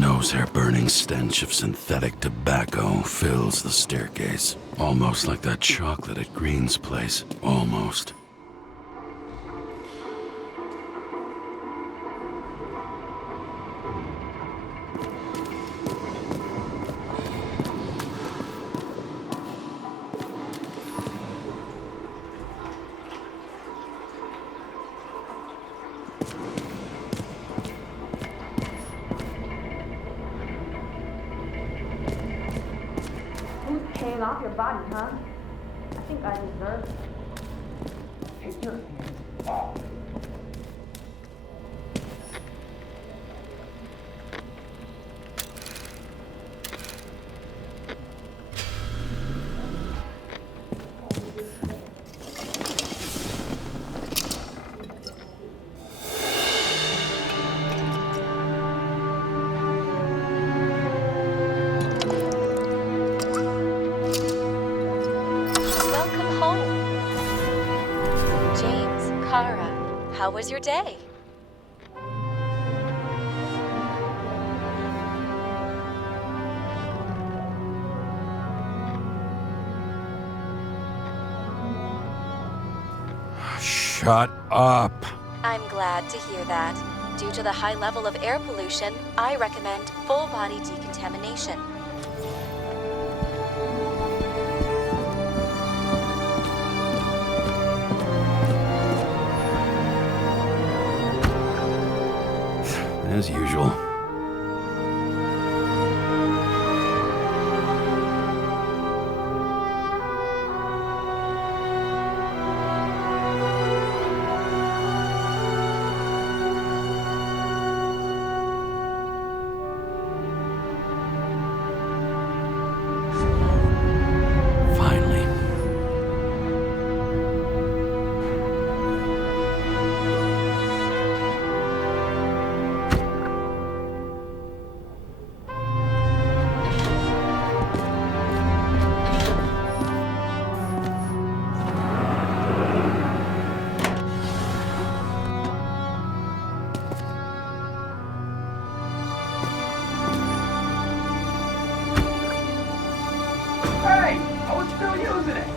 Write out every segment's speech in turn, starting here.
nose-hair-burning stench of synthetic tobacco fills the staircase. Almost like that chocolate at Green's place. Almost. Paying off your body, huh? I think I deserve it. Take your hands off. How was your day? Shut up. I'm glad to hear that. Due to the high level of air pollution, I recommend full body decontamination. As usual. Finally. Hey! I was still using it!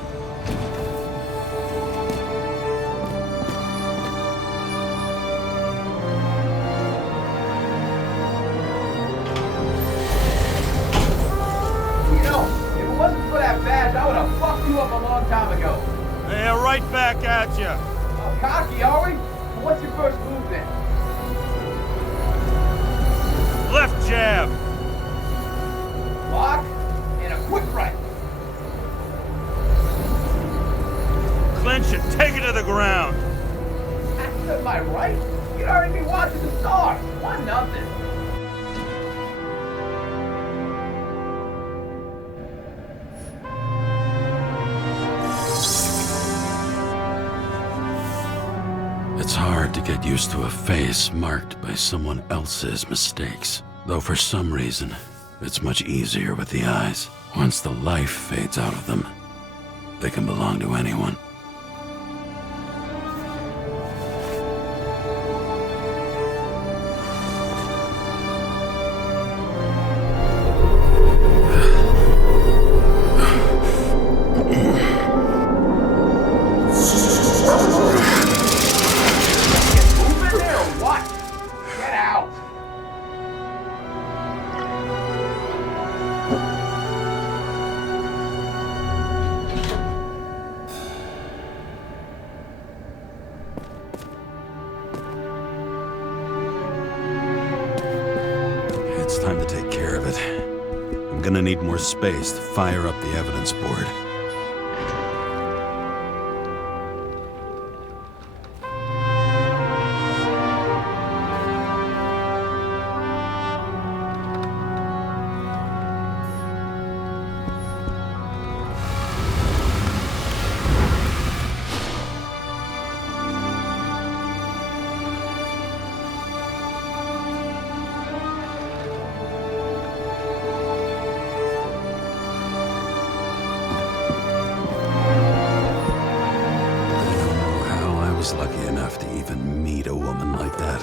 You know, if it wasn't for that badge, I would have fucked you up a long time ago. Yeah, right back at you. Cocky, are we? What's your first move then? Left jab. Lock and a quick right. Clinch it. Take it to the ground. Am I right? You'd already be watching the stars. 1-0. It's hard to get used to a face marked by someone else's mistakes. Though for some reason, it's much easier with the eyes. Once the life fades out of them, they can belong to anyone. Moving there or what? Get out. It's time to take care of it. I'm gonna need more space to fire up the evidence board. Was lucky enough to even meet a woman like that.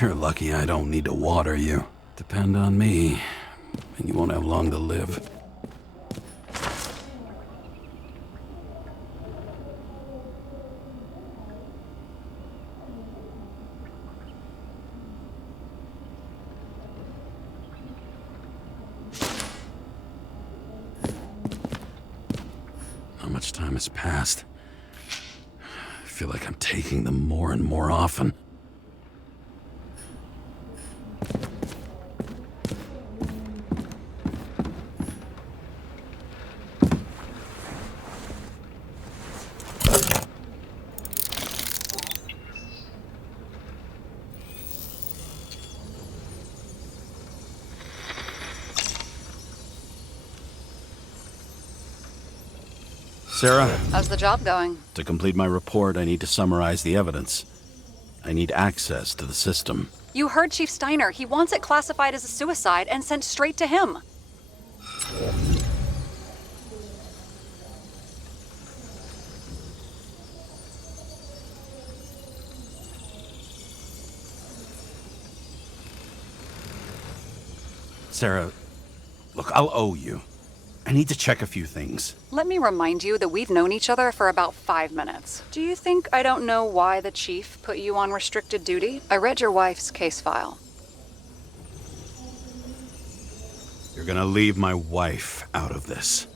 You're lucky I don't need to water you. Depend on me, and you won't have long to live. Not much time has passed. I feel like I'm taking them more and more often. Sarah? How's the job going? To complete my report, I need to summarize the evidence. I need access to the system. You heard Chief Steiner. He wants it classified as a suicide and sent straight to him. Sarah, look, I'll owe you. I need to check a few things. Let me remind you that we've known each other for about 5 minutes. Do you think I don't know why the chief put you on restricted duty? I read your wife's case file. You're gonna leave my wife out of this,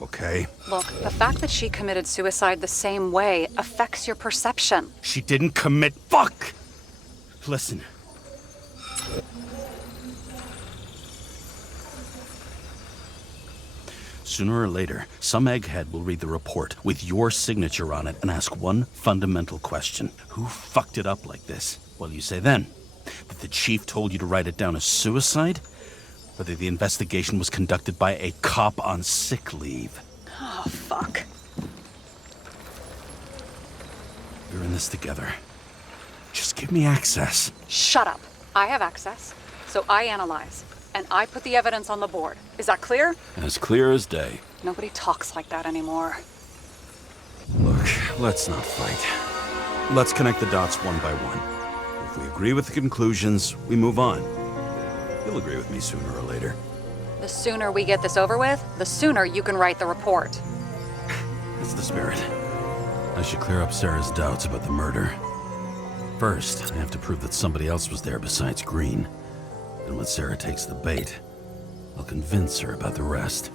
okay? Look, the fact that she committed suicide the same way affects your perception. She didn't commit. Fuck! Listen. Sooner or later, some egghead will read the report with your signature on it and ask one fundamental question. Who fucked it up like this? What'll you say then? That the chief told you to write it down as suicide? Or that the investigation was conducted by a cop on sick leave? Oh, fuck. We're in this together. Just give me access. Shut up. I have access, so I analyze. And I put the evidence on the board. Is that clear? As clear as day. Nobody talks like that anymore. Look, let's not fight. Let's connect the dots one by one. If we agree with the conclusions, we move on. You'll agree with me sooner or later. The sooner we get this over with, the sooner you can write the report. That's the spirit. I should clear up Sarah's doubts about the murder. First, I have to prove that somebody else was there besides Green. And when Sarah takes the bait, I'll convince her about the rest.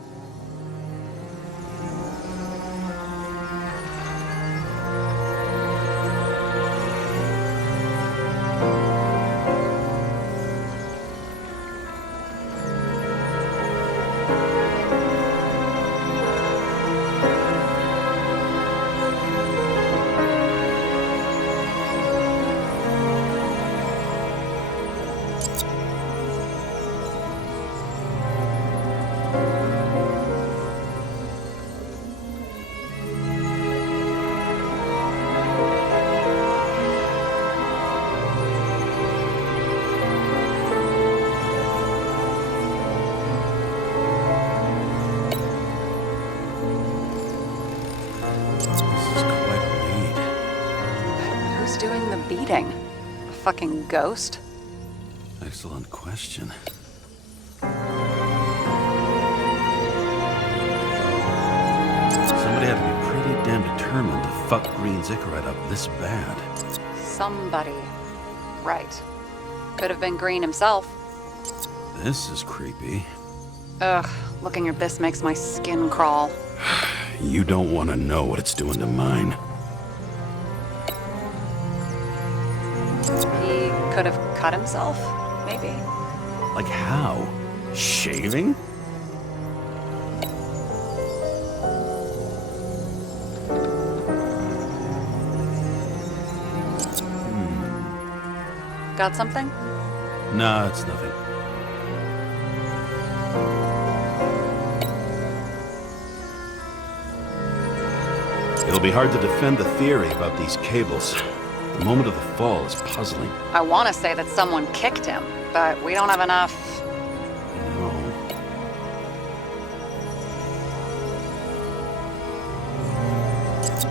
Doing the beating? A fucking ghost? Excellent question. Somebody had to be pretty damn determined to fuck Green Zickerite up this bad. Somebody. Right. Could have been Green himself. This is creepy. Ugh, looking at this makes my skin crawl. You don't want to know what it's doing to mine. He could have cut himself, maybe. Like how? Shaving? Got something? No, it's nothing. It'll be hard to defend the theory about these cables. The moment of the fall is puzzling. I want to say that someone kicked him, but we don't have enough. No.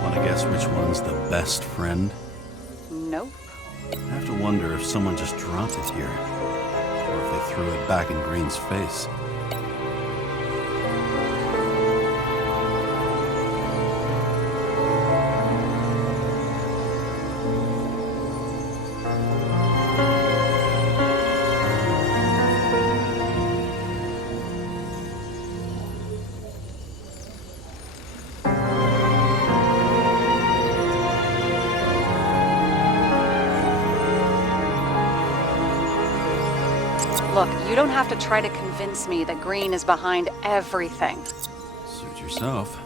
Want to guess which one's the best friend? Nope. I have to wonder if someone just dropped it here, or if they threw it back in Green's face. Look, you don't have to try to convince me that Green is behind everything. Suit yourself.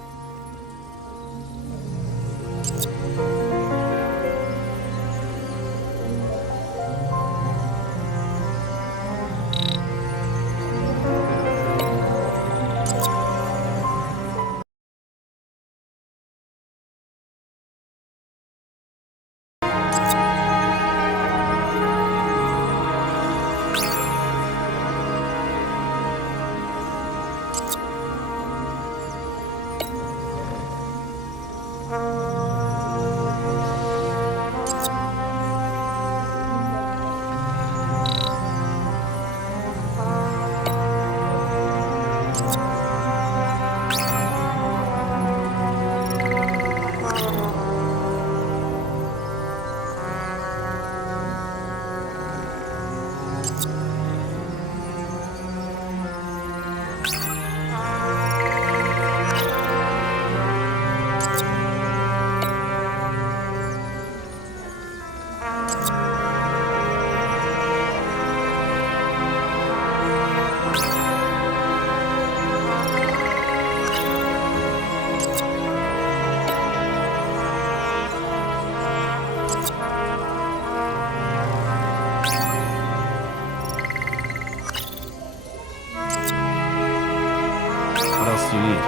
What else do you need?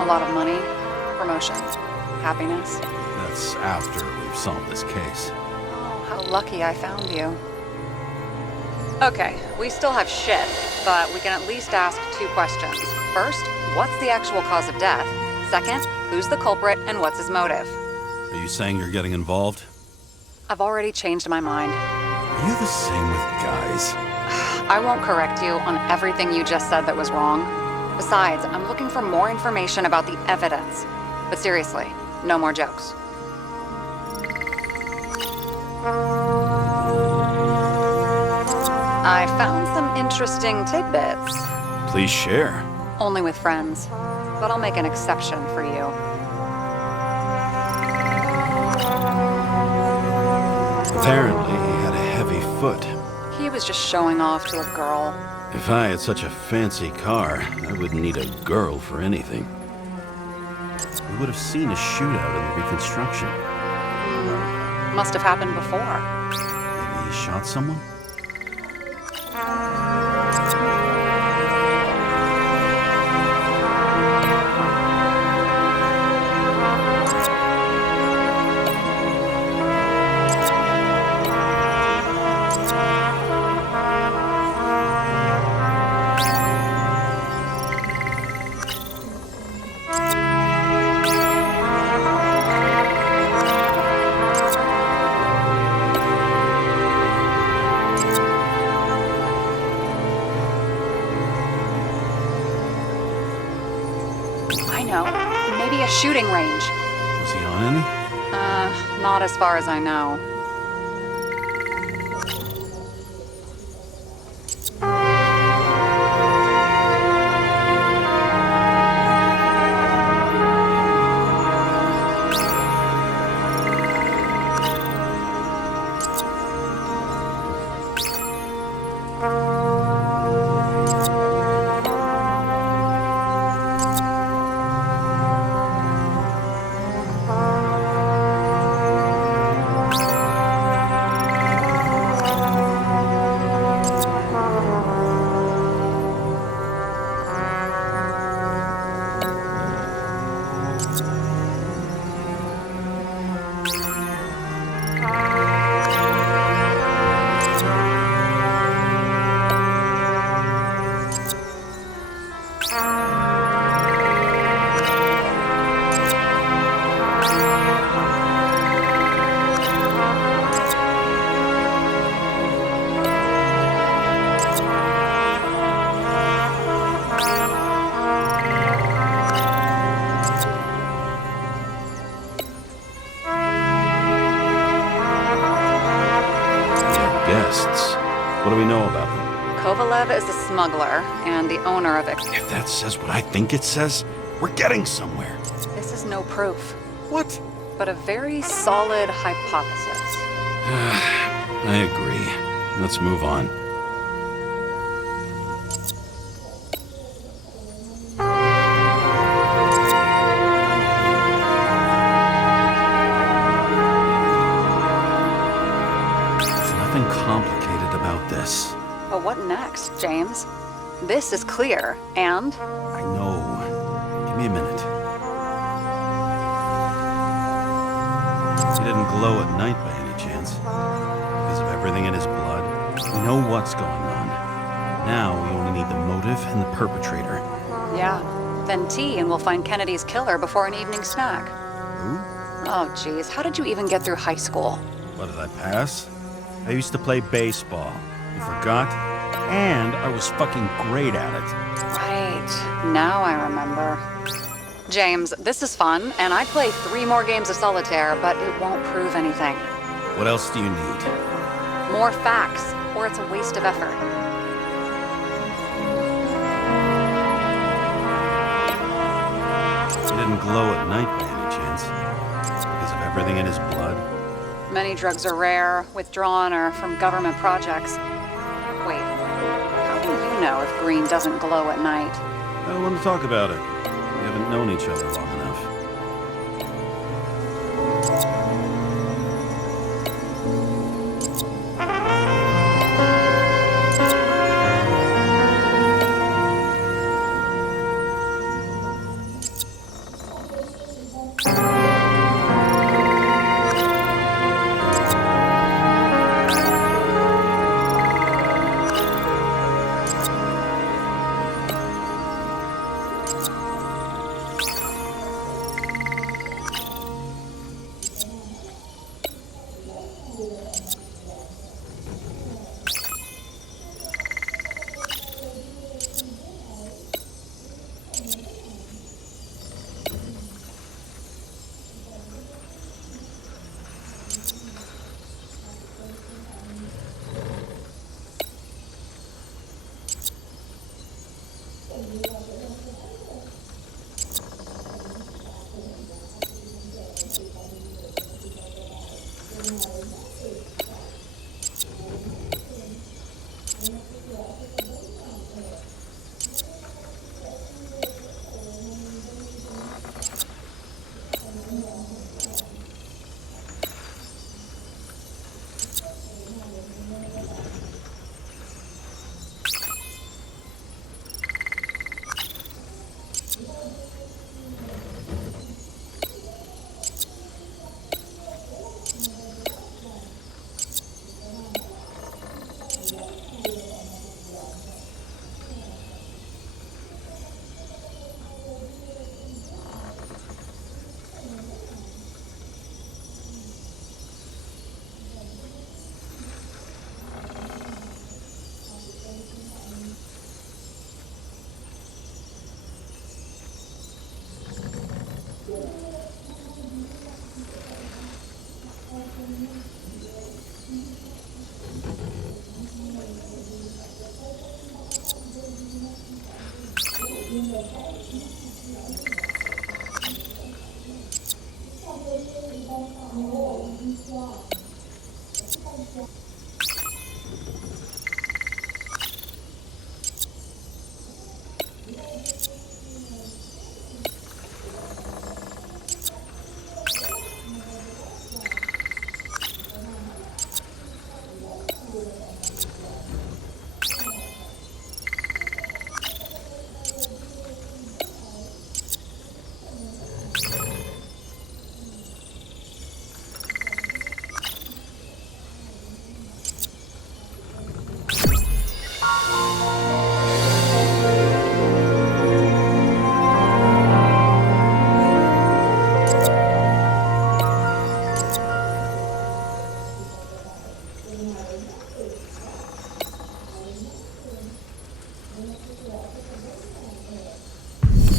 A lot of money, promotion, happiness. That's after we've solved this case. Oh, how lucky I found you. Okay, we still have shit, but we can at least ask 2 questions. First, what's the actual cause of death? Second, who's the culprit and what's his motive? Are you saying you're getting involved? I've already changed my mind. Are you the same with guys? I won't correct you on everything you just said that was wrong. Besides, I'm looking for more information about the evidence. But seriously, no more jokes. I found some interesting tidbits. Please share. Only with friends. But I'll make an exception for you. Apparently, he had a heavy foot. He was just showing off to a girl. If I had such a fancy car, I wouldn't need a girl for anything. We would have seen a shootout in the reconstruction. Must have happened before. Maybe he shot someone? I know. Maybe a shooting range. Was he on any? Not as far as I know. Kovalev is a smuggler and the owner of it. If that says what I think it says, we're getting somewhere. This is no proof, What? but a very solid hypothesis. I agree. Let's move on. There's nothing complicated about this. But what next, James? This is clear, and I know. Give me a minute. He didn't glow at night by any chance. Because of everything in his blood, we know what's going on. Now we only need the motive and the perpetrator. yeah, then tea and we'll find Kennedy's killer before an evening snack. Who? Oh, geez, how did you even get through high school? What, did I pass? I used to play baseball. You forgot? And I was fucking great at it. Right, now I remember. James, this is fun, and I'd play 3 more games of solitaire, but it won't prove anything. What else do you need? More facts, or it's a waste of effort. He didn't glow at night by any chance. Because of everything in his blood. Many drugs are rare, withdrawn, or from government projects. Wait, how do you know if green doesn't glow at night? I don't want to talk about it. We haven't known each other long enough.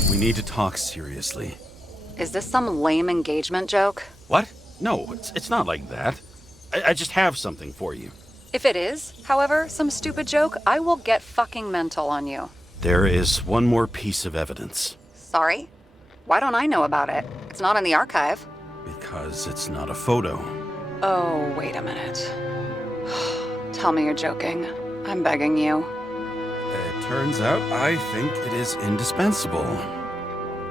We need to talk seriously. Is this some lame engagement joke? What? No, it's not like that. I just have something for you. If it is, however, some stupid joke, I will get fucking mental on you. There is one more piece of evidence. Sorry? Why don't I know about it? It's not in the archive. Because it's not a photo. Oh, wait a minute. Tell me you're joking. I'm begging you. It turns out I think it is indispensable.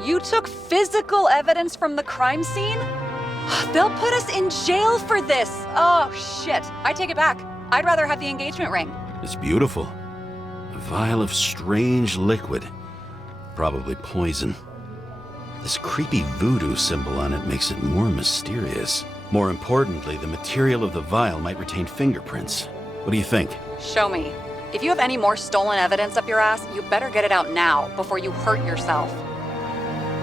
You took physical evidence from the crime scene? They'll put us in jail for this! Oh, shit. I take it back. I'd rather have the engagement ring. It's beautiful. A vial of strange liquid. Probably poison. This creepy voodoo symbol on it makes it more mysterious. More importantly, the material of the vial might retain fingerprints. What do you think? Show me. If you have any more stolen evidence up your ass, you better get it out now, before you hurt yourself.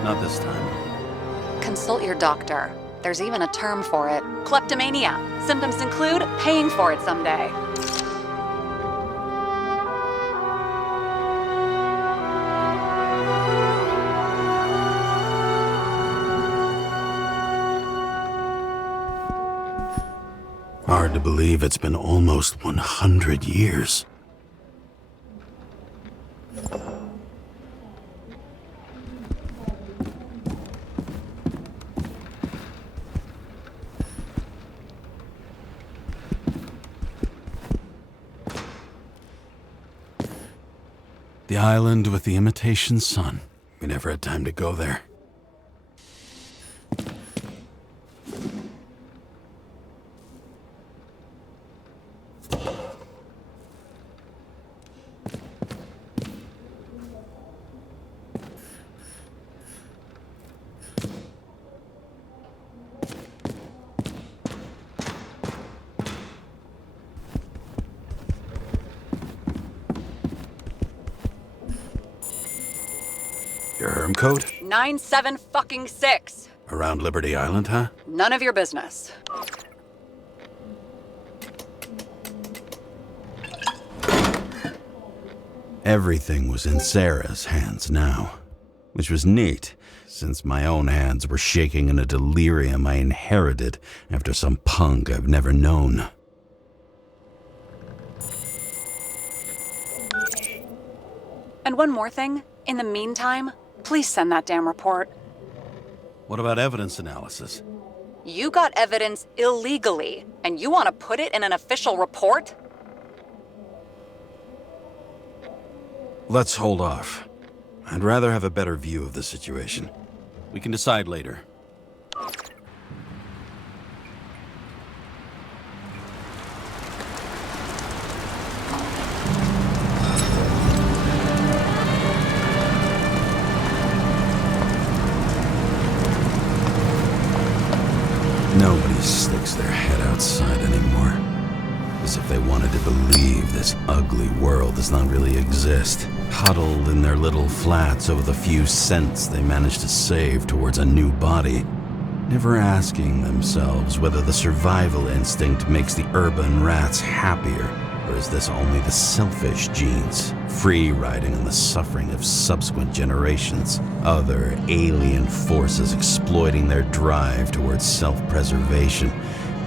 Not this time. Consult your doctor. There's even a term for it. Kleptomania. Symptoms include paying for it someday. Hard to believe it's been almost 100 years. The island with the imitation sun. We never had time to go there. Your Herm code? 97-fucking-6. Around Liberty Island, huh? None of your business. Everything was in Sarah's hands now, which was neat, since my own hands were shaking in a delirium I inherited after some punk I've never known. And one more thing. In the meantime, please send that damn report. What about evidence analysis? You got evidence illegally, and you want to put it in an official report? Let's hold off. I'd rather have a better view of the situation. We can decide later. Nobody sticks their head outside anymore. As if they wanted to believe this ugly world does not really exist. Huddled in their little flats over the few cents they managed to save towards a new body. Never asking themselves whether the survival instinct makes the urban rats happier, or is this only the selfish genes, free riding on the suffering of subsequent generations, other alien forces exploiting their drive towards self-preservation,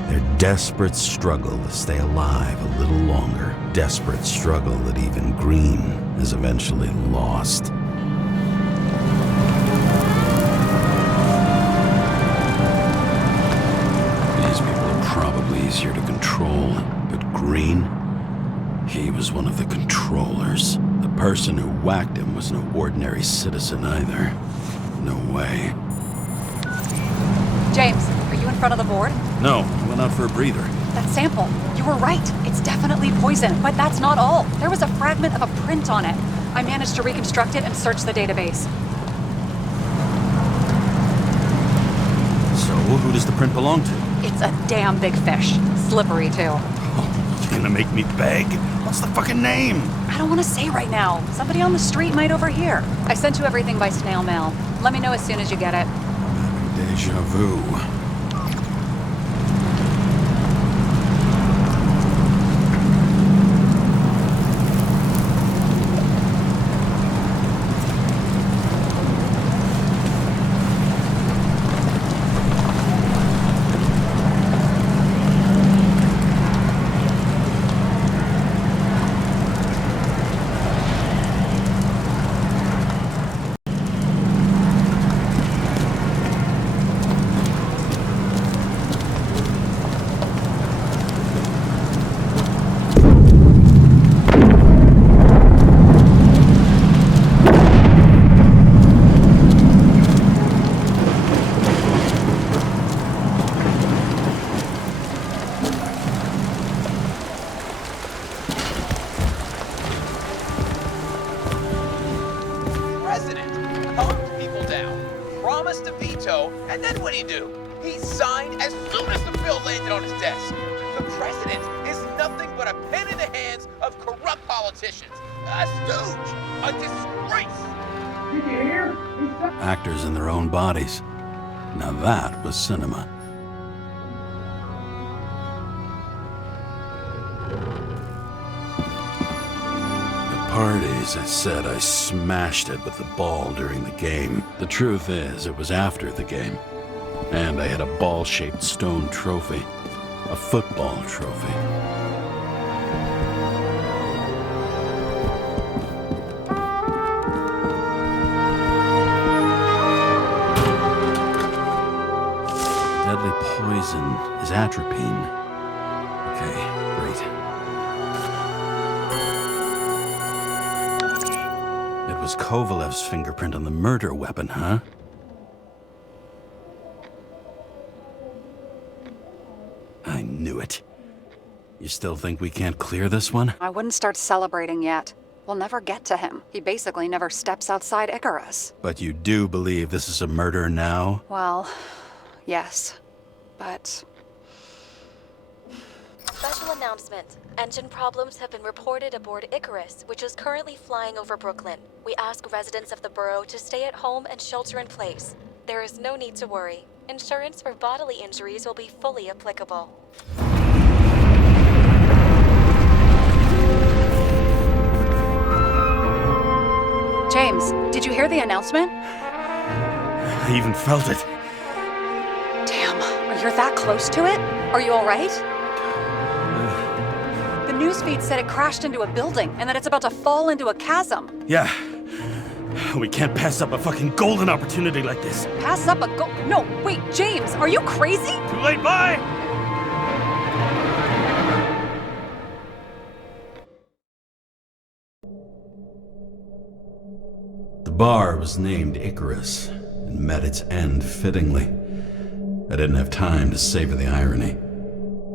their desperate struggle to stay alive a little longer, desperate struggle that even Green has eventually lost. These people are probably easier to control, but Green? He was one of the controllers. The person who whacked him was no ordinary citizen either. No way. James, are you in front of the board? No, he went out for a breather. That sample. You were right. It's definitely poison, but that's not all. There was a fragment of a print on it. I managed to reconstruct it and search the database. So, who does the print belong to? It's a damn big fish. Slippery, too. Oh, you're gonna make me beg? What's the fucking name? I don't want to say right now. Somebody on the street might overhear. I sent you everything by snail mail. Let me know as soon as you get it. Deja vu. promised to veto, and then what'd he do? He signed as soon as the bill landed on his desk. The president is nothing but a pen in the hands of corrupt politicians. A stooge. A disgrace. Did you hear? Actors in their own bodies. Now that was cinema. At parties, I said I smashed it with the ball during the game. The truth is, it was after the game. And I had a ball-shaped stone trophy. A football trophy. Deadly poison is atropine. Okay, great. It was Kovalev's fingerprint on the murder weapon, huh? I knew it. You still think we can't clear this one? I wouldn't start celebrating yet. We'll never get to him. He basically never steps outside Icarus. But you do believe this is a murder now? Well, yes. But Special announcement. Engine problems have been reported aboard Icarus, which is currently flying over Brooklyn. We ask residents of the borough to stay at home and shelter in place. There is no need to worry. Insurance for bodily injuries will be fully applicable. James, did you hear the announcement? I even felt it. Damn, you're that close to it? Are you alright? The newsfeed said it crashed into a building and that it's about to fall into a chasm. Yeah. We can't pass up a fucking golden opportunity like this. Pass up a No, wait, James, are you crazy? Too late, bye! The bar was named Icarus and met its end fittingly. I didn't have time to savor the irony.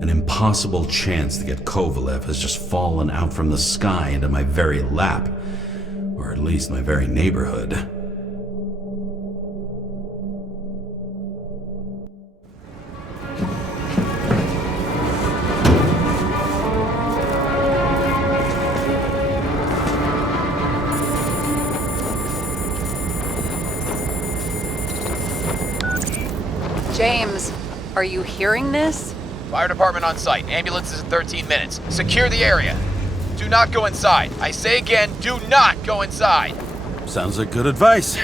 An impossible chance to get Kovalev has just fallen out from the sky into my very lap. Or at least my very neighborhood. James, are you hearing this? Fire department on site. Ambulance is in 13 minutes. Secure the area. Do not go inside. I say again, do not go inside. Sounds like good advice.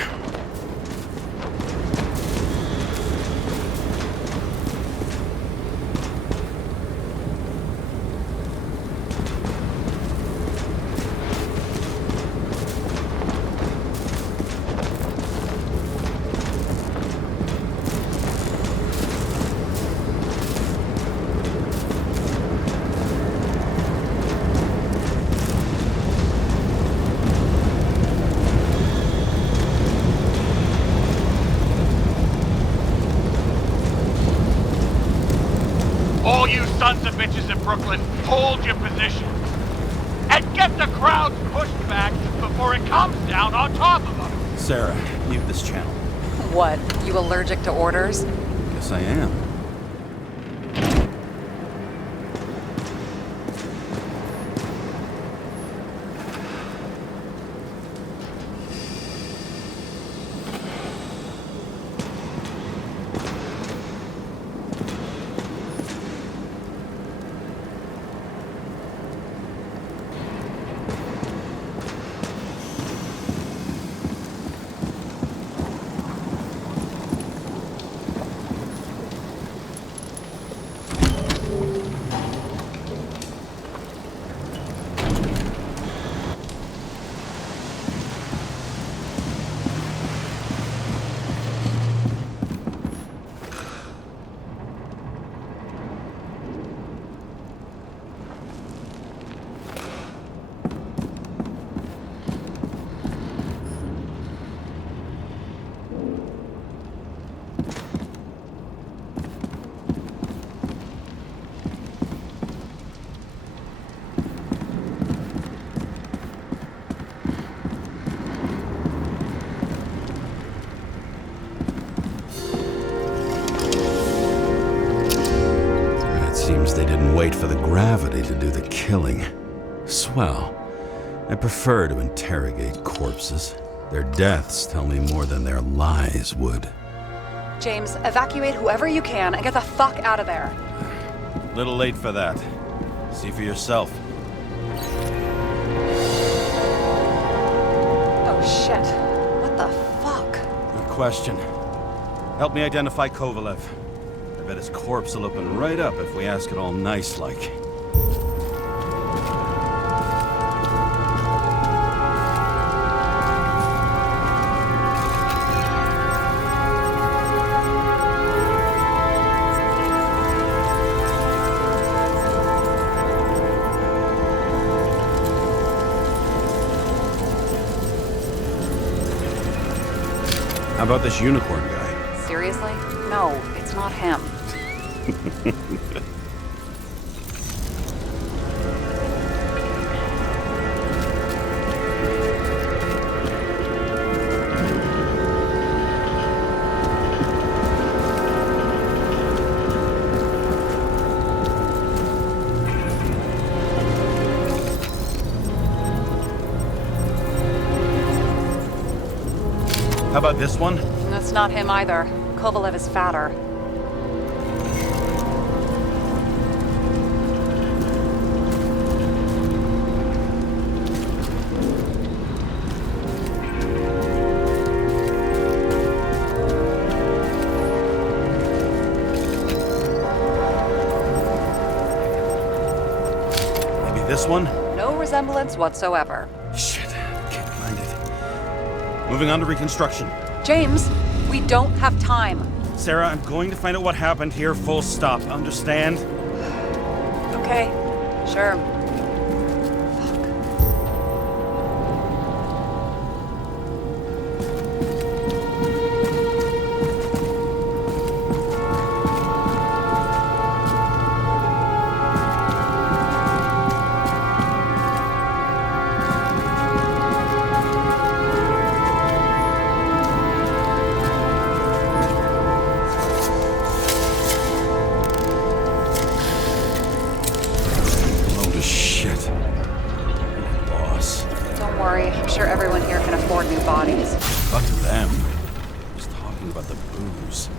All you sons of bitches in Brooklyn, hold your position. And get the crowds pushed back before it comes down on top of them. Sarah, mute this channel. What, you allergic to orders? Guess I am. wait for the gravity to do the killing. Swell. I prefer to interrogate corpses. Their deaths tell me more than their lies would. James, evacuate whoever you can and get the fuck out of there. Little late for that. See for yourself. Oh shit. What the fuck? Good question. Help me identify Kovalev. I bet his corpse will open right up if we ask it all nice-like. How about this unicorn guy? Seriously? No, it's not him. How about this one? That's not him either. Kovalev is fatter. Maybe this one? No resemblance whatsoever. Shit, can't find it. Moving on to reconstruction. James, we don't have time. Sarah, I'm going to find out what happened here, full stop. Understand? Okay, sure. Load of shit. Boss. Don't worry, I'm sure everyone here can afford new bodies. Fuck them. Just talking about the booze.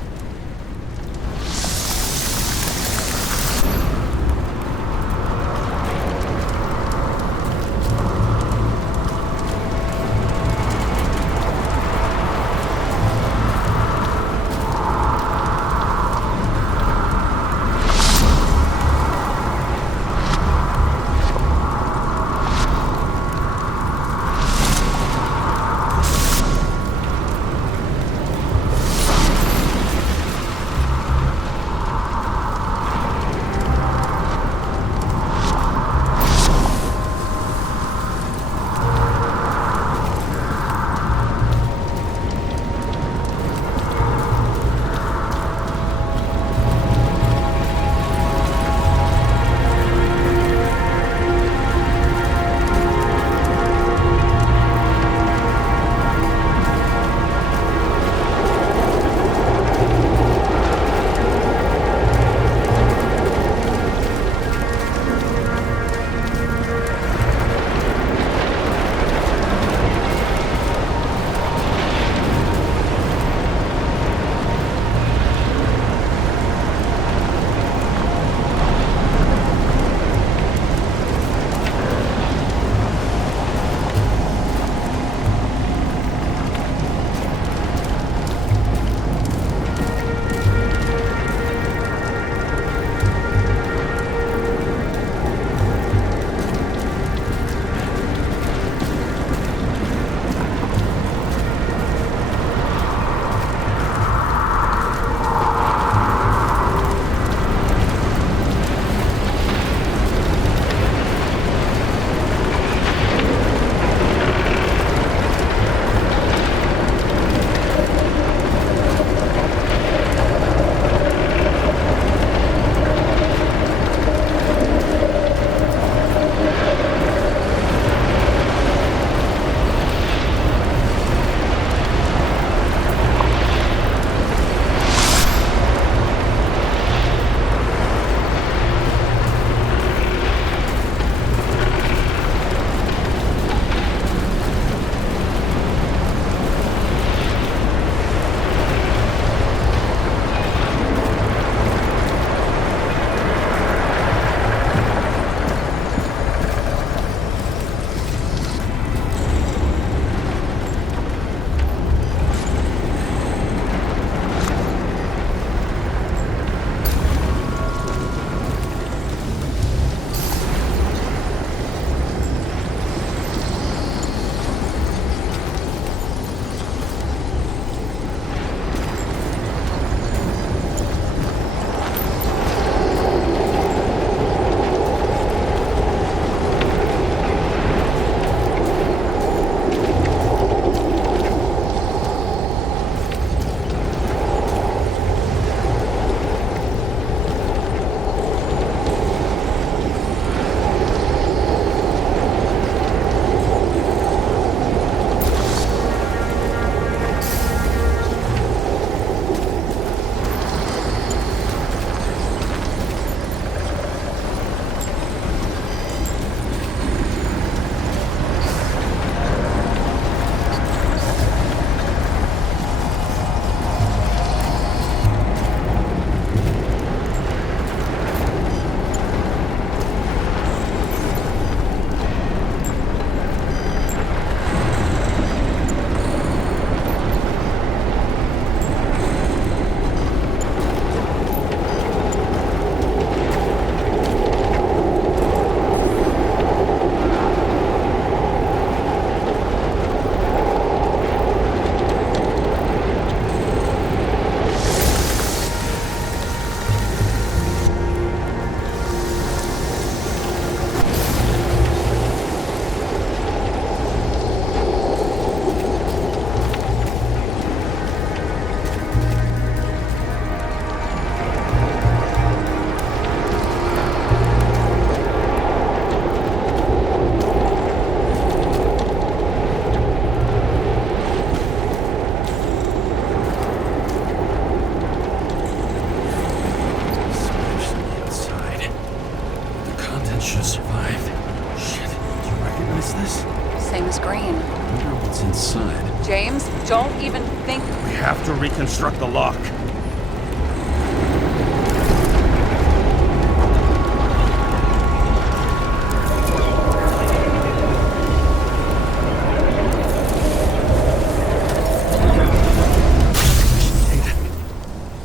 Same as green. I wonder what's inside. James, don't even think. We have to reconstruct the lock.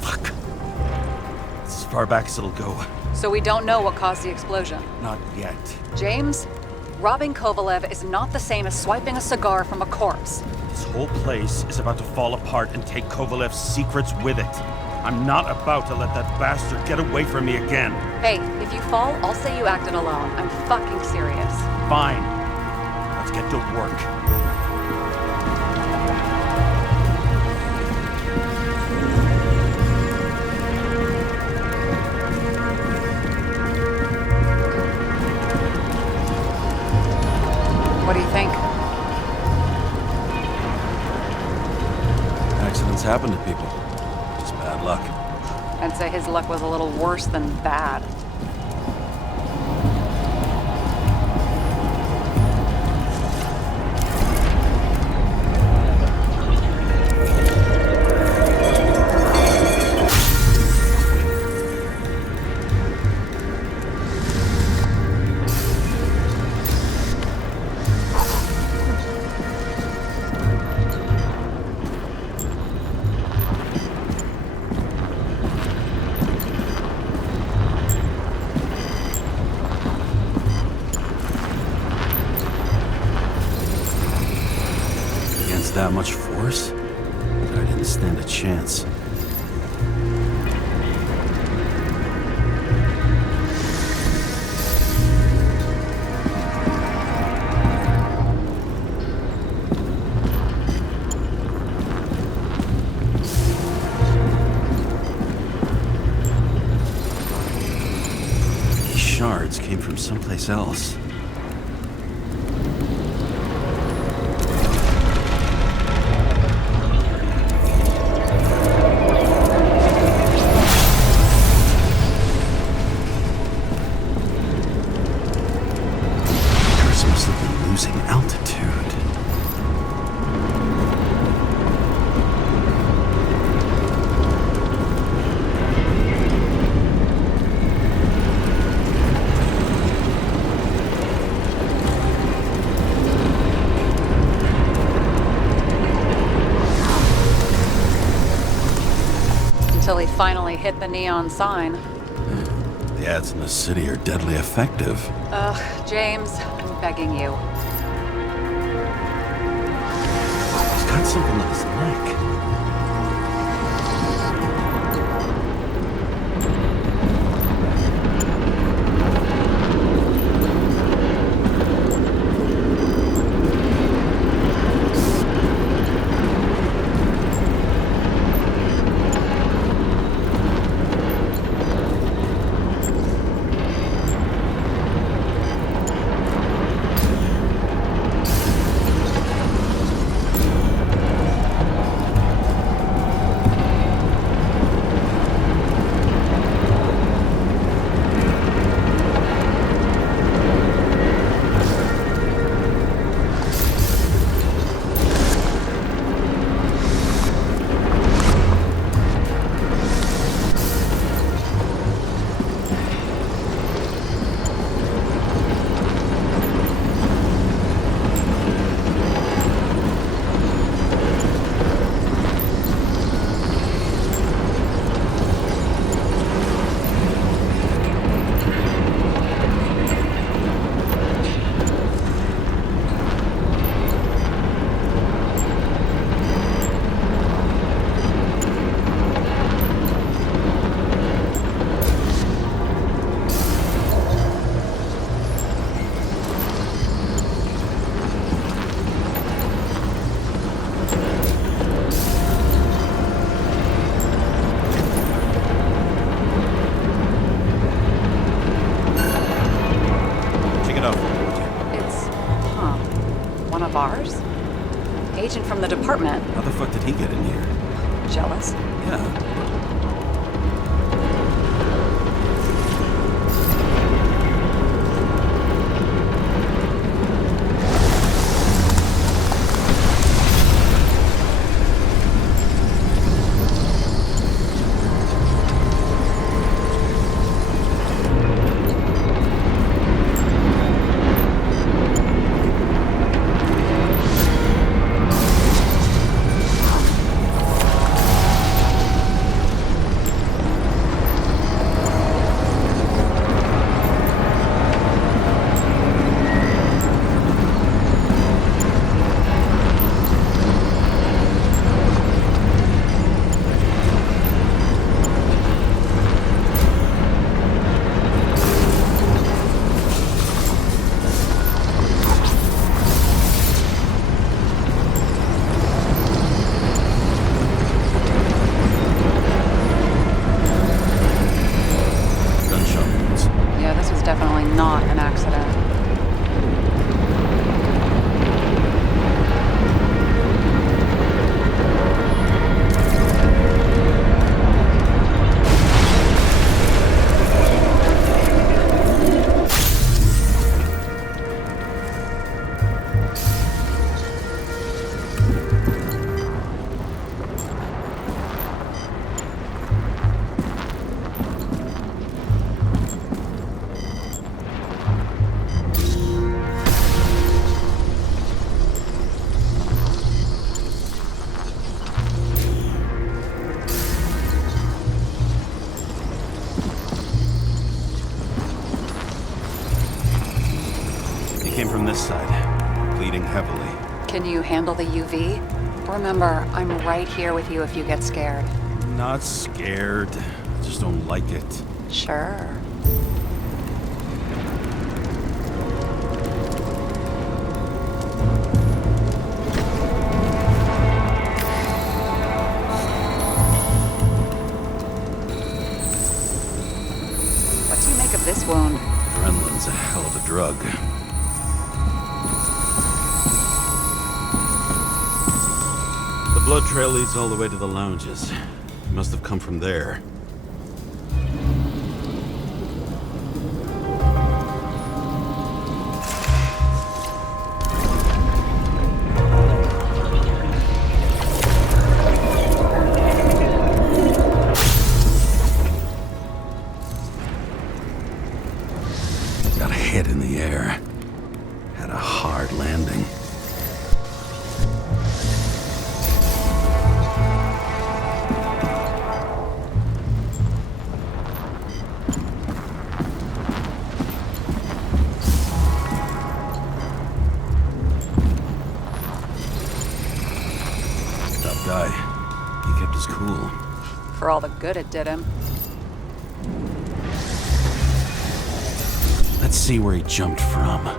Fuck. It's as far back as it'll go. So we don't know what caused the explosion. Not yet. James, robbing Kovalev is not the same as swiping a cigar from a corpse. This whole place is about to fall apart and take Kovalev's secrets with it. I'm not about to let that bastard get away from me again. Hey, if you fall, I'll say you acted alone. I'm fucking serious. Fine. Let's get to work. What do you think? Accidents happen to people. Just bad luck. I'd say his luck was a little worse than bad. That much force? I didn't stand a chance. These shards came from someplace else. Losing altitude. Until he finally hit the neon sign. The ads in the city are deadly effective. Ugh, James, I'm begging you. He's got something on his neck. of ours? Agent from the department. How the fuck did he get in here? Jealous? Yeah. Can you handle the UV? Remember, I'm right here with you if you get scared. Not scared. Just don't like it. Sure. What do you make of this wound? Adrenaline's a hell of a drug. The blood trail leads all the way to the lounges. Must have come from there. Got a hit in the air. Had a hard landing. Tough guy. He kept his cool. For all the good it did him. Let's see where he jumped from.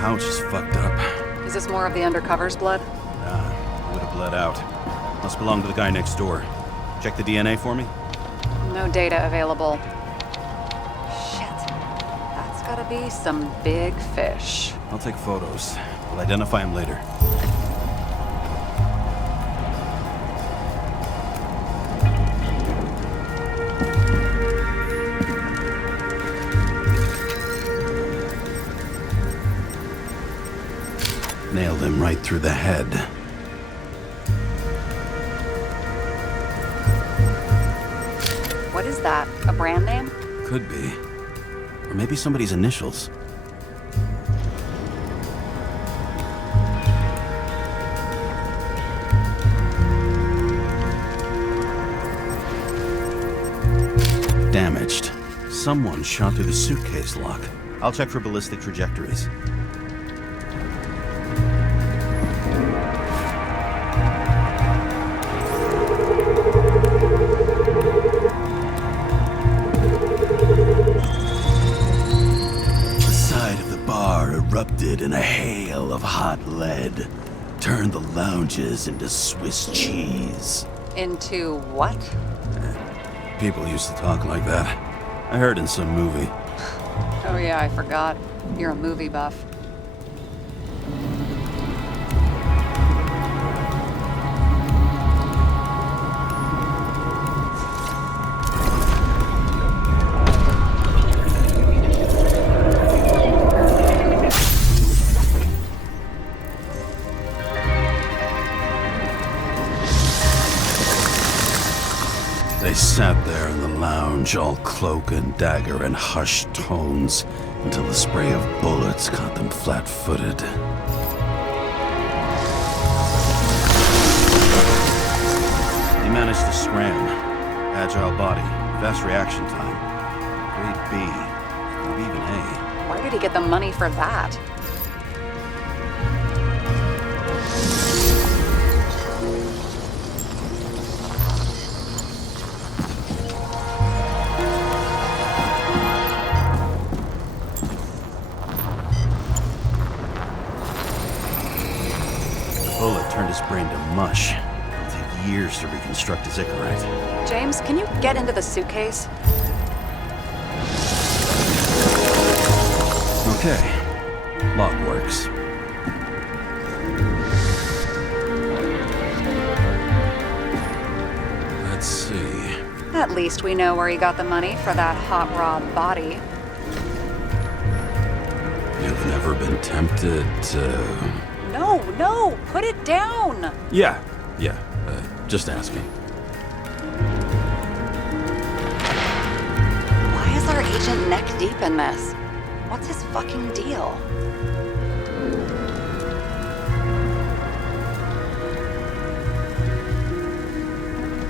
Couch is fucked up. Is this more of the undercover's blood? Nah, it would have bled out. Must belong to the guy next door. Check the DNA for me? No data available. Shit. That's gotta be some big fish. I'll take photos. We'll identify him later. Nailed him right through the head. What is that? A brand name? Could be. Or maybe somebody's initials. Damaged. Someone shot through the suitcase lock. I'll check for ballistic trajectories. The side of the bar erupted in a hail of hot lead. Turned the lounges into Swiss cheese. Into what? People used to talk like that. I heard in some movie. Oh yeah, I forgot. You're a movie buff. They sat there in the lounge, all cloak and dagger and hushed tones, until the spray of bullets caught them flat-footed. He managed to scram. Agile body, fast reaction time. Grade B, maybe even A. Where did he get the money for that? Bullet turned his brain to mush. It'll take years to reconstruct his Icarite. James, can you get into the suitcase? Okay. Lock works. Let's see. At least we know where he got the money for that hot rod body. You've never been tempted to... No, put it down! Yeah. Just asking. Why is our agent neck deep in this? What's his fucking deal?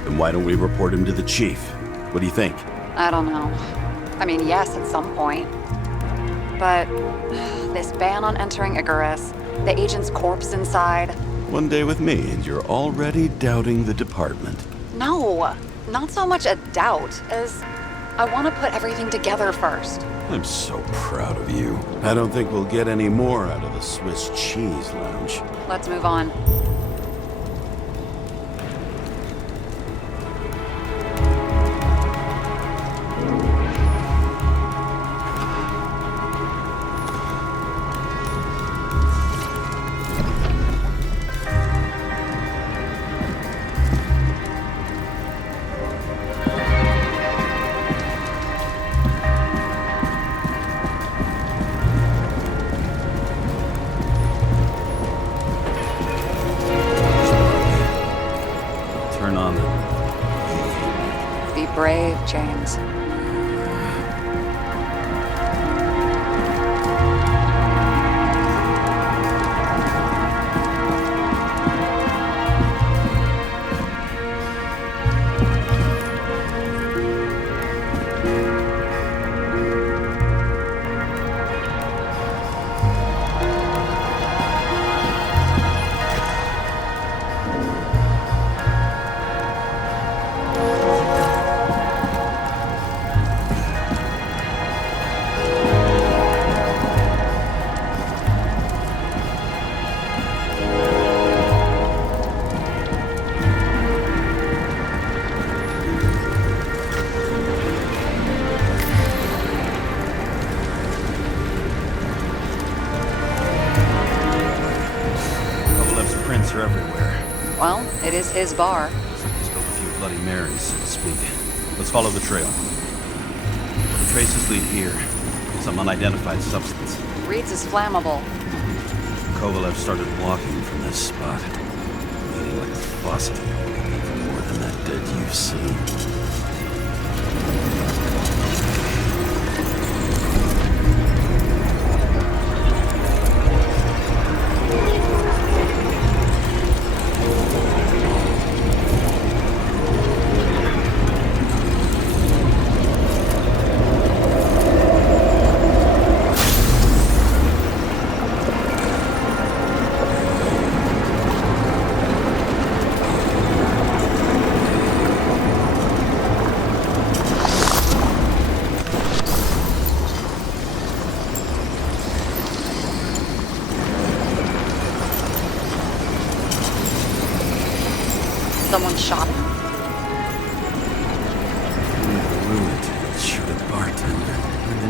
Then why don't we report him to the chief? What do you think? I don't know. I mean, yes, at some point. But this ban on entering Icarus, the agent's corpse inside. One day with me, and you're already doubting the department. No, not so much a doubt as I want to put everything together first. I'm so proud of you. I don't think we'll get any more out of the Swiss cheese lounge. Let's move on. Turn on the... Be brave, James. Prints are everywhere. Well, it is his bar. Spilled a few Bloody Marys, so to speak. Let's follow the trail. The traces lead here. Some unidentified substance. Reeds is flammable. Kovalev started walking from this spot. Bleeding like a faucet. More than that dead you've seen.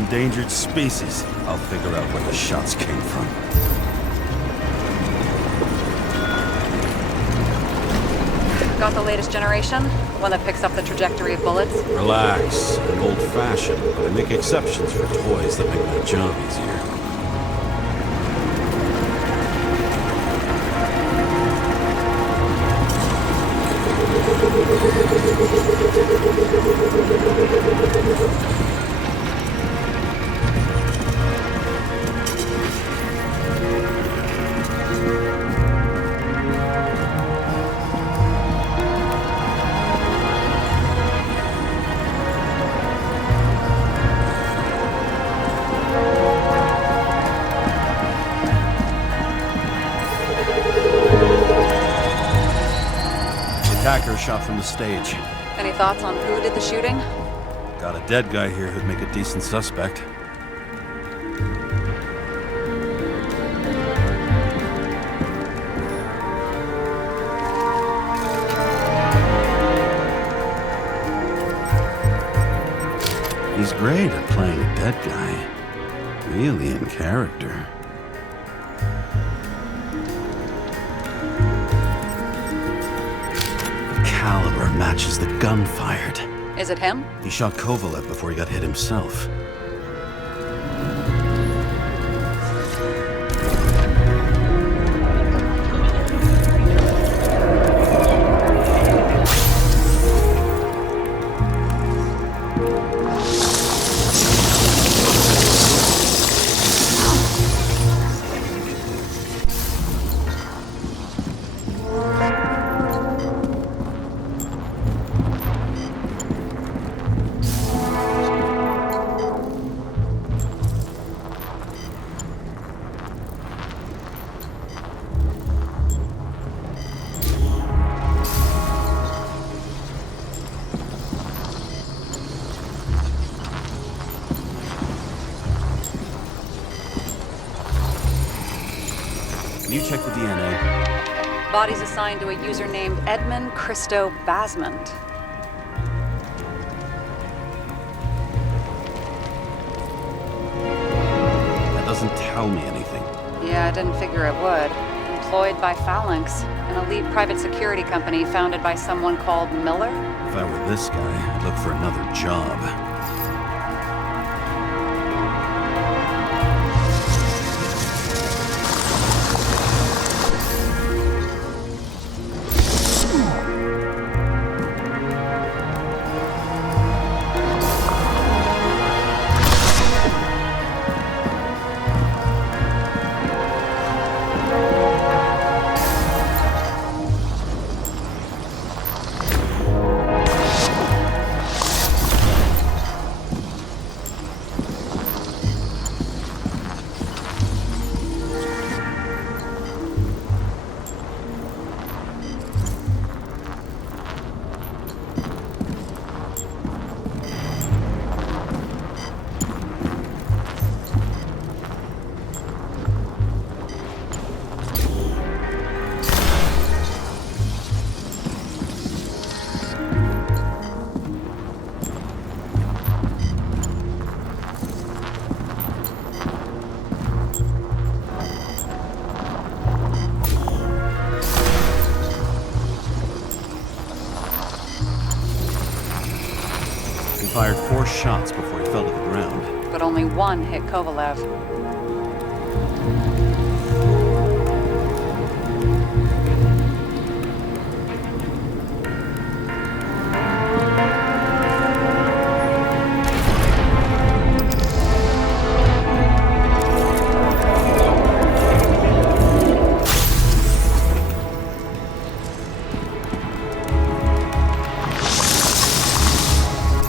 endangered species. I'll figure out where the shots came from. Got the latest generation? The one that picks up the trajectory of bullets? Relax. I'm old-fashioned, but I make exceptions for toys that make my job easier. Attacker shot from the stage. Any thoughts on who did the shooting? Got a dead guy here who'd make a decent suspect. He's great at playing a dead guy. Really in character. Caliber matches the gun fired. Is it him? He shot Kovalev before he got hit himself. Can you check the DNA? Body's assigned to a user named Edmund Christo Basmont. That doesn't tell me anything. Yeah, I didn't figure it would. Employed by Phalanx, an elite private security company founded by someone called Miller. If I were this guy, I'd look for another job. He fired 4 shots before he fell to the ground. But only one hit Kovalev.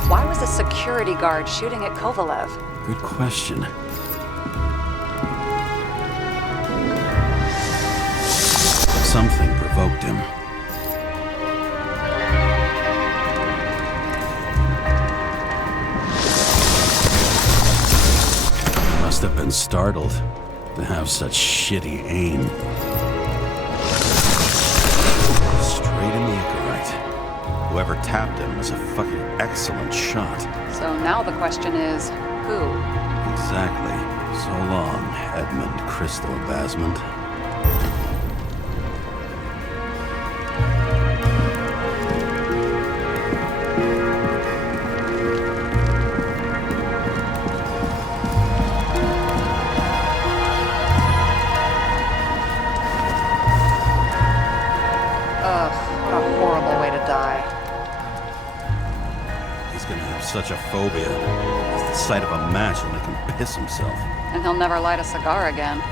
Why was a security guard shooting at Kovalev? Good question. Something provoked him. He must have been startled to have such shitty aim. Straight in the Icarite. Whoever tapped him was a fucking excellent shot. So now the question is, who? Exactly. So long, Edmund Crystal Basment. Ugh, what a horrible way to die. He's gonna have such a phobia. It's the sight of a match will make him piss himself. And he'll never light a cigar again.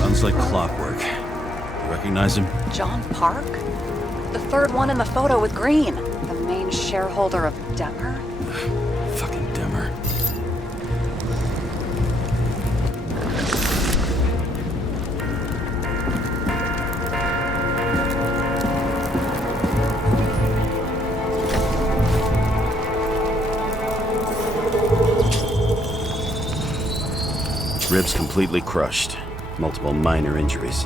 Runs like clockwork. You recognize him? John Park? The third one in the photo with Green. The main shareholder of Demmer? Fucking Demmer. Ribs completely crushed. Multiple minor injuries.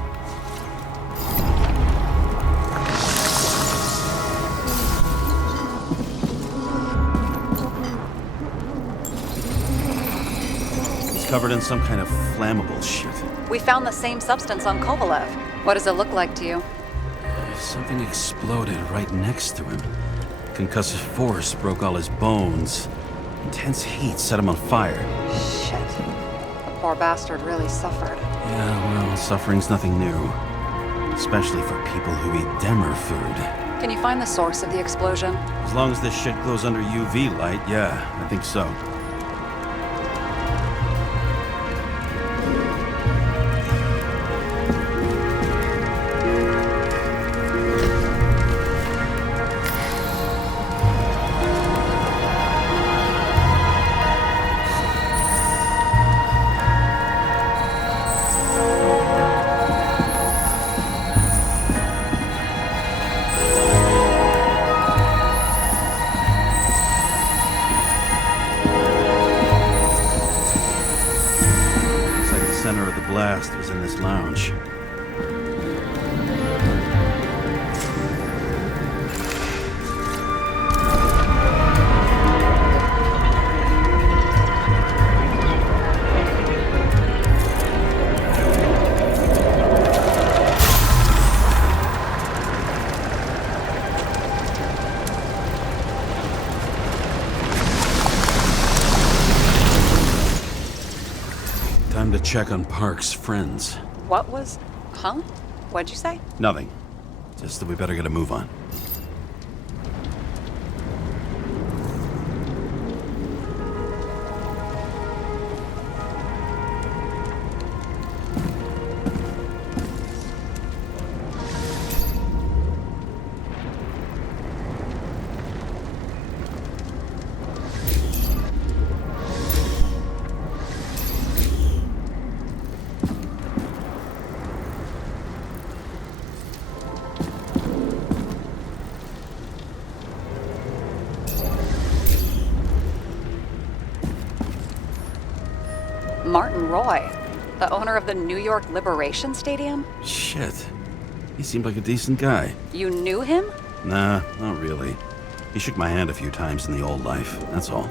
He's covered in some kind of flammable shit. We found the same substance on Kovalev. What does it look like to you? Something exploded right next to him. Concussive force broke all his bones. Intense heat set him on fire. Shit. The poor bastard really suffered. Yeah, well, suffering's nothing new. Especially for people who eat Demmer food. Can you find the source of the explosion? As long as this shit glows under UV light, yeah, I think so. Center of the blast was in this lounge. Time to check on Park's friends. What was... Huh? What'd you say? Nothing. Just that we better get a move on. Martin Roy, the owner of the New York Liberation Stadium? Shit. He seemed like a decent guy. You knew him? Nah, not really. He shook my hand a few times in the old life, that's all.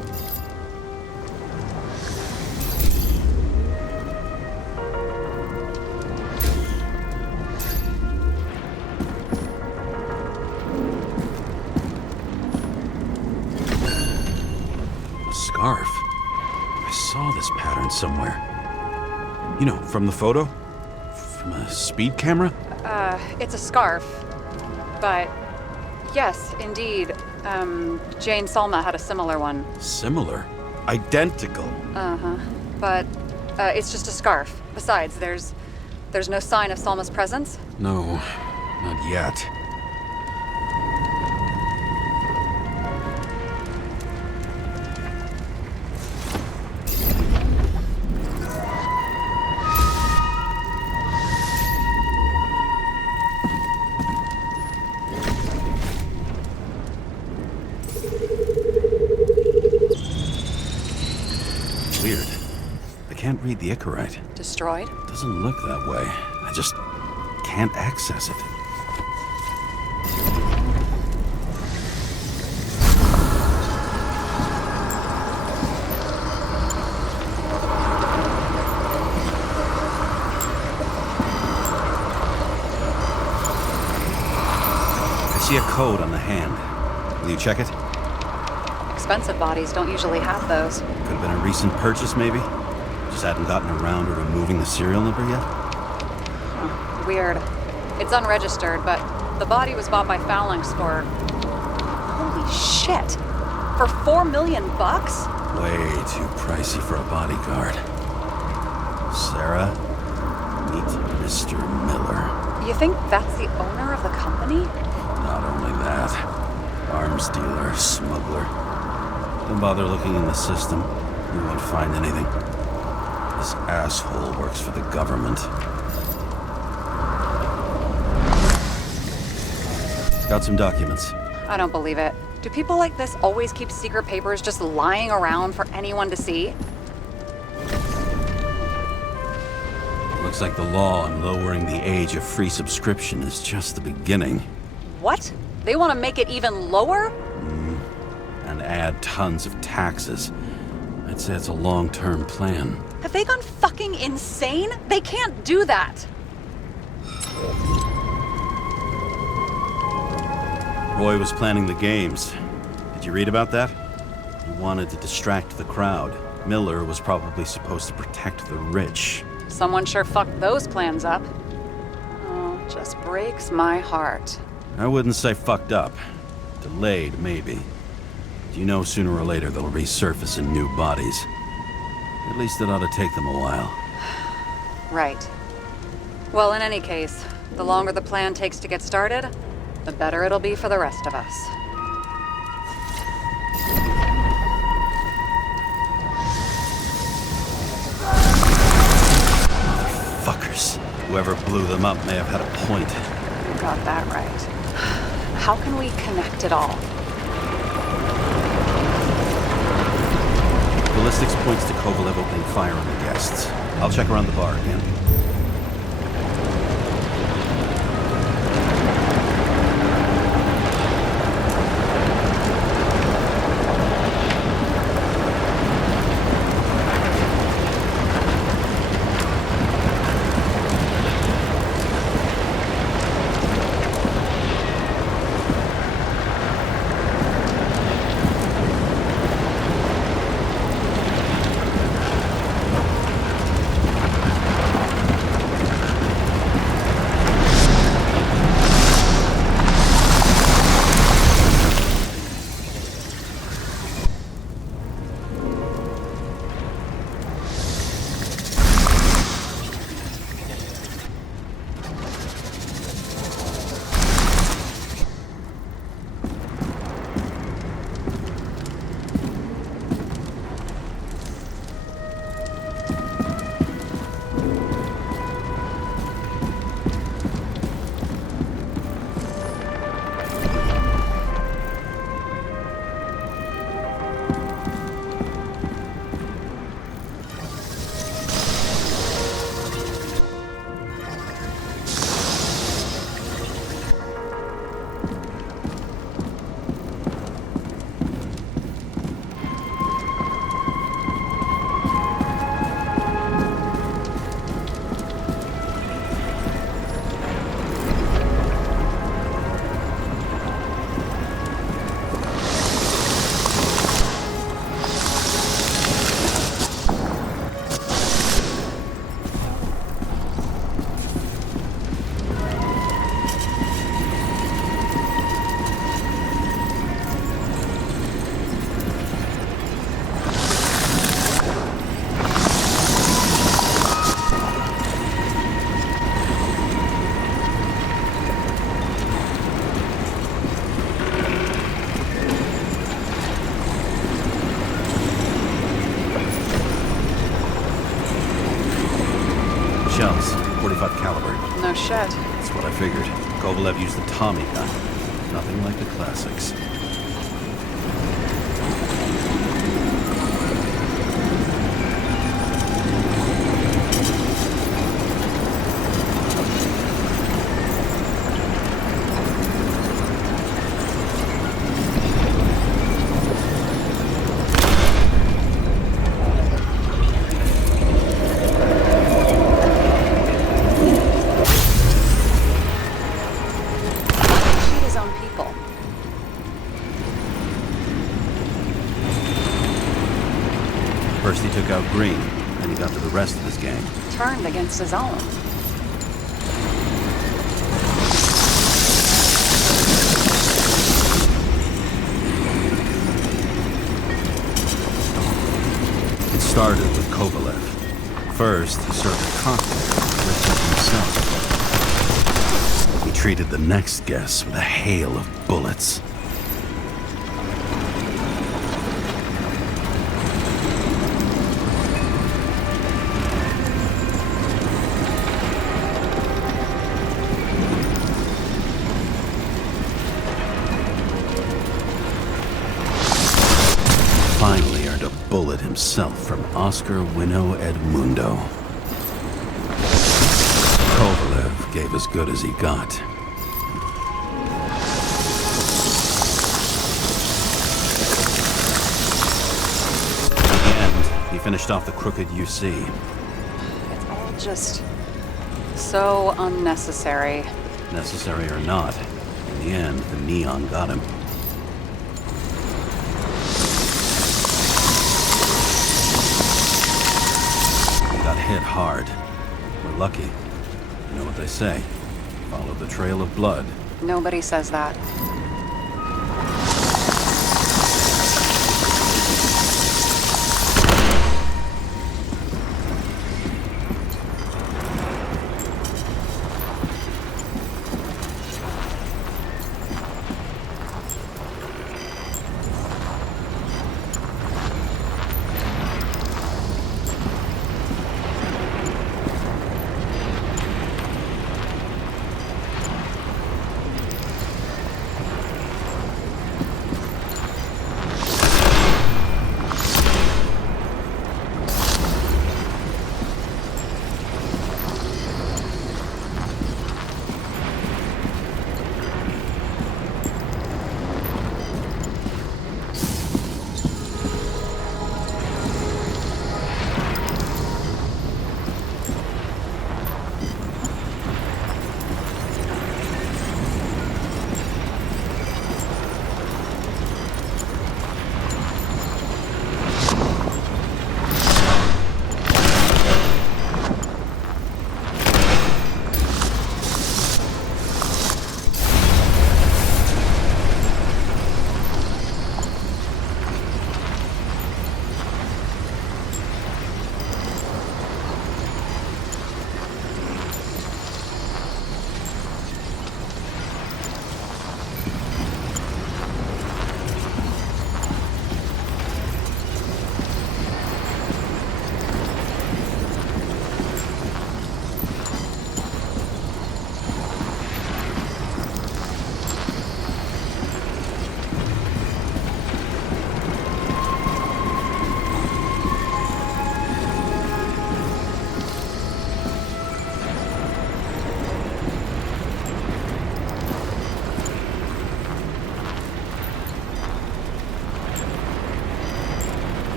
A scarf. I saw this pattern somewhere. You know, from the photo? From a speed camera? It's a scarf. But, yes, indeed. Jane Salma had a similar one. Similar? identical. Uh-huh. But it's just a scarf. Besides, there's no sign of Salma's presence. No, not yet. Weird. I can't read the Icarite. Destroyed? Doesn't look that way. I just can't access it. I see a code on the hand. Will you check it? Expensive bodies don't usually have those. Could have been a recent purchase, maybe? Just hadn't gotten around to removing the serial number yet? Weird. It's unregistered, but the body was bought by Phalanx for... Holy shit! For $4 million bucks? Way too pricey for a bodyguard. Sarah, meet Mr. Miller. You think that's the owner of the company? Not only that, arms dealer, smuggler. Don't bother looking in the system. You won't find anything. This asshole works for the government. Got some documents. I don't believe it. Do people like this always keep secret papers just lying around for anyone to see? Looks like the law on lowering the age of free subscription is just the beginning. What? They want to make it even lower? And add tons of taxes. I'd say it's a long-term plan. Have they gone fucking insane? They can't do that! Roy was planning the games. Did you read about that? He wanted to distract the crowd. Miller was probably supposed to protect the rich. Someone sure fucked those plans up. Oh, just breaks my heart. I wouldn't say fucked up. Delayed, maybe. You know sooner or later they'll resurface in new bodies. At least it ought to take them a while. Right. Well, in any case, the longer the plan takes to get started, the better it'll be for the rest of us. Fuckers. Whoever blew them up may have had a point. You got that right. How can we connect it all? Ballistics points to Kovalev opening fire on the guests. I'll check around the bar again. shit. That's what I figured. Kovalev used the Tommy gun. Nothing like the classics. First he took out Green, then he got to the rest of his gang. Turned against his own. It started with Kovalev. First, he served a cocktail with himself. He treated the next guest with a hail of bullets. Finally earned a bullet himself from Oscar Winnow Edmundo. Kovalev gave as good as he got. In the end, he finished off the crooked UC. It's all just so unnecessary. Necessary or not, in the end, the neon got him. Hit hard. We're lucky. You know what they say. Follow the trail of blood. Nobody says that.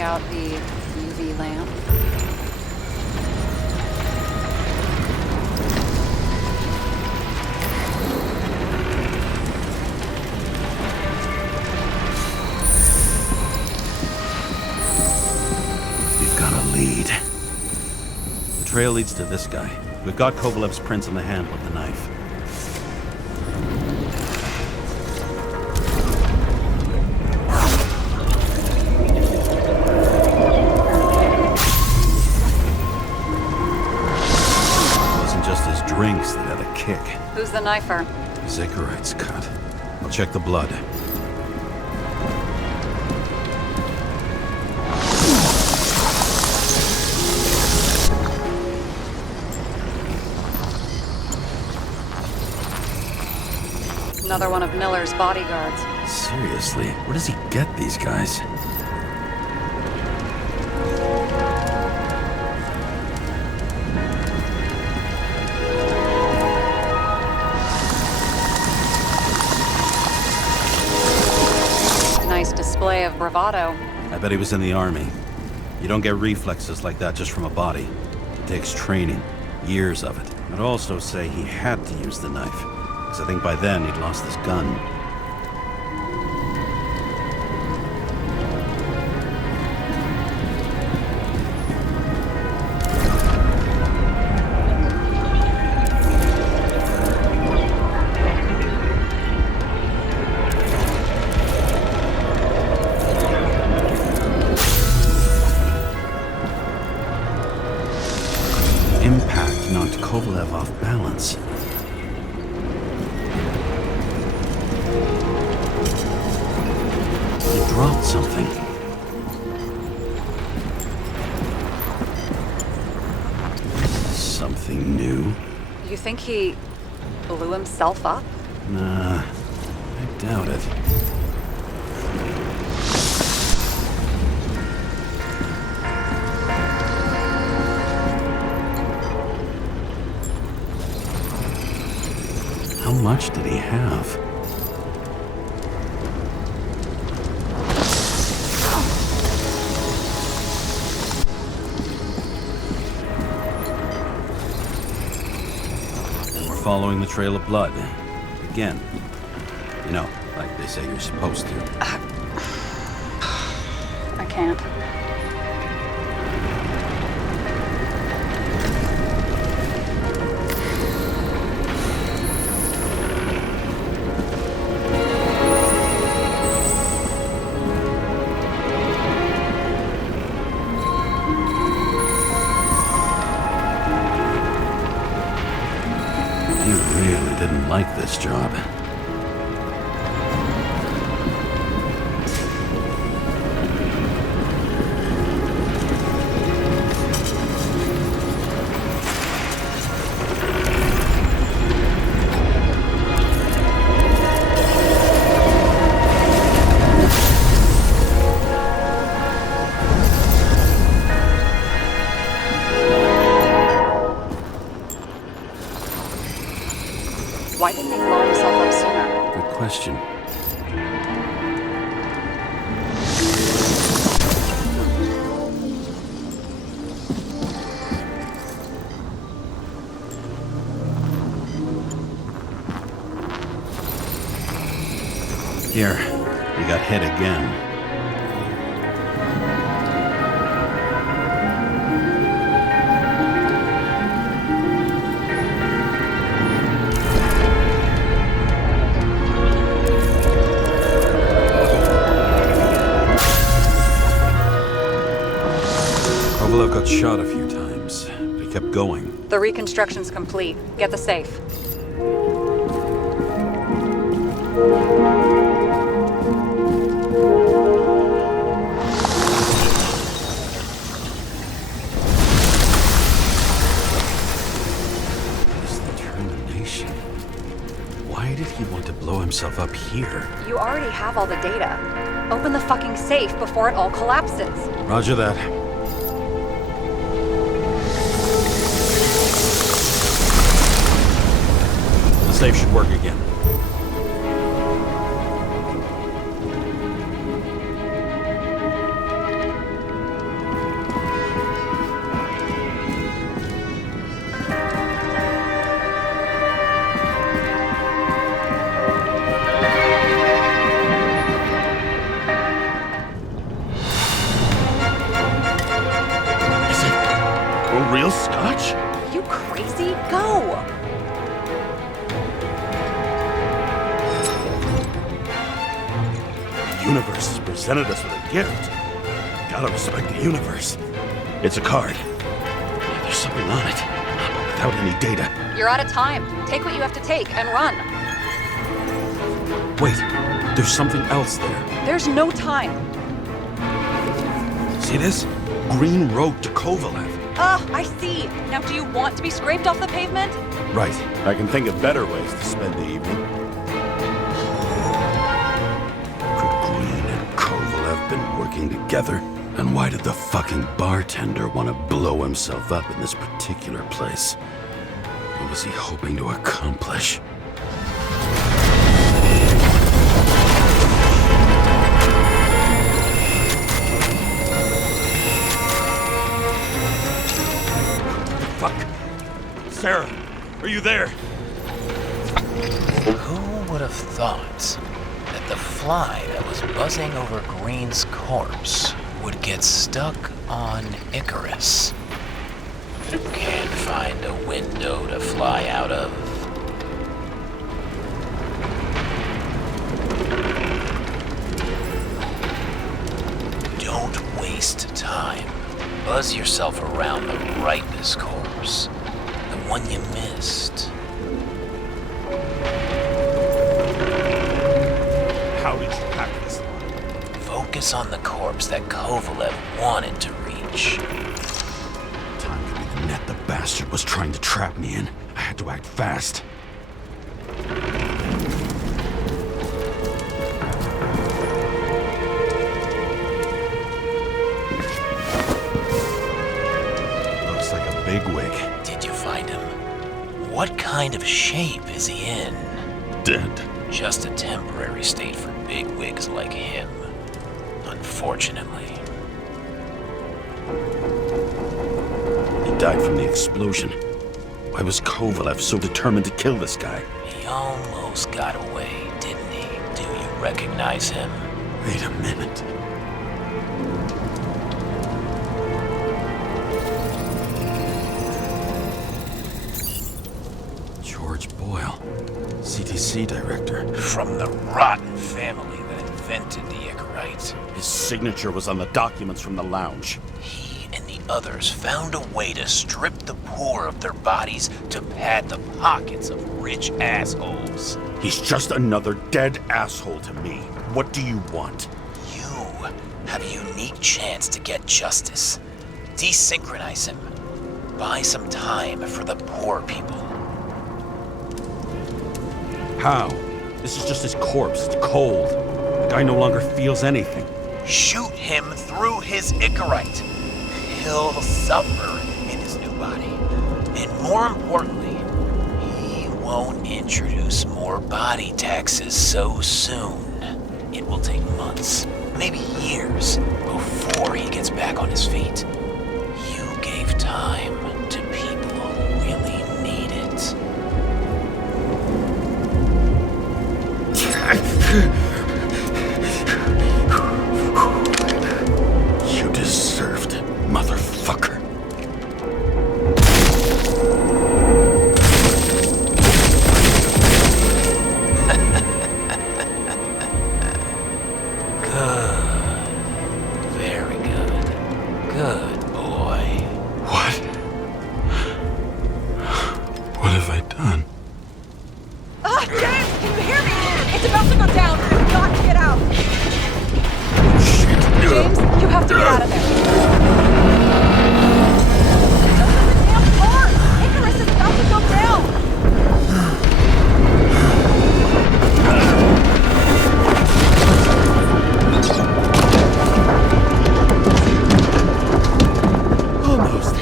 out the UV lamp. We've got a lead. The trail leads to this guy. We've got Kovalev's prints on the handle of the knife. It wasn't just his drinks that had a kick. Who's the knifer? Zakarite's cut. I'll check the blood. Another one of Miller's bodyguards. Seriously, where does he get these guys? Nice display of bravado. I bet he was in the army. You don't get reflexes like that just from a body. It takes training, years of it. I'd also say he had to use the knife, because I think by then he'd lost his gun. Impact knocked Kovalev off balance. He dropped something. This is something new. You think he blew himself up? Nah, I doubt it. How much did he have? And we're following the trail of blood. Again. You know, like they say you're supposed to. I can't. He really didn't like this job. Why didn't he blow himself up sooner? Good question. Here, we got hit again. Kovalev got shot a few times, but he kept going. The reconstruction's complete. Get the safe. His determination. Why did he want to blow himself up here? You already have all the data. Open the fucking safe before it all collapses. Roger that. The safe should work again. real scotch? Are you crazy? Go! The universe has presented us with a gift. Gotta respect the universe. It's a card. There's something on it, but without any data. You're out of time. Take what you have to take and run. Wait, there's something else there. There's no time. See this? Green Road to Kovalev. I see. Now, do you want to be scraped off the pavement? Right. I can think of better ways to spend the evening. Could Green and Kovalev been working together? And why did the fucking bartender want to blow himself up in this particular place? What was he hoping to accomplish? Fuck. Sarah, are you there? Who would have thought that the fly that was buzzing over Green's corpse would get stuck on Icarus? Can't find a window to fly out of. Don't waste time. Buzz yourself around the rightness corpse. The one you missed. How did you pack this? Focus on the corpse that Kovalev wanted to reach. Time to be the net the bastard was trying to trap me in. I had to act fast. Looks like a bigwig. Did you find him? What kind of shape is he in? Dead. Just a temporary state for bigwigs like him, unfortunately. He died from the explosion. Why was Kovalev so determined to kill this guy? He almost got away, didn't he? Do you recognize him? Wait a minute. George Boyle, CTC director. From the rotten family that invented the Icarite. His signature was on the documents from the lounge. He and the others found a way to strip the poor of their bodies to pad the pockets of rich assholes. He's just another dead asshole to me. What do you want? You have a unique chance to get justice. Desynchronize him. Buy some time for the poor people. How? This is just his corpse. It's cold. The guy no longer feels anything. Shoot him through his Icarite. He'll suffer in his new body. And more importantly, he won't introduce more body taxes so soon. It will take months, maybe years, before he gets back on his feet. You gave time to people who really need it. You deserved it, motherfucker. Good. Very good. Good boy. What? What have I done? James, can you hear me? It's about to go down. You've got to get out. James, you have to get out of there. Just in the damn car. Icarus is about to go down. Almost.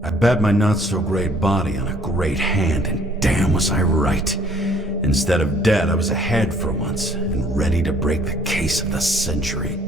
I bet my not-so-great body on a great hand, and damn was I right. Instead of dead, I was ahead for once, and ready to break the case of the century.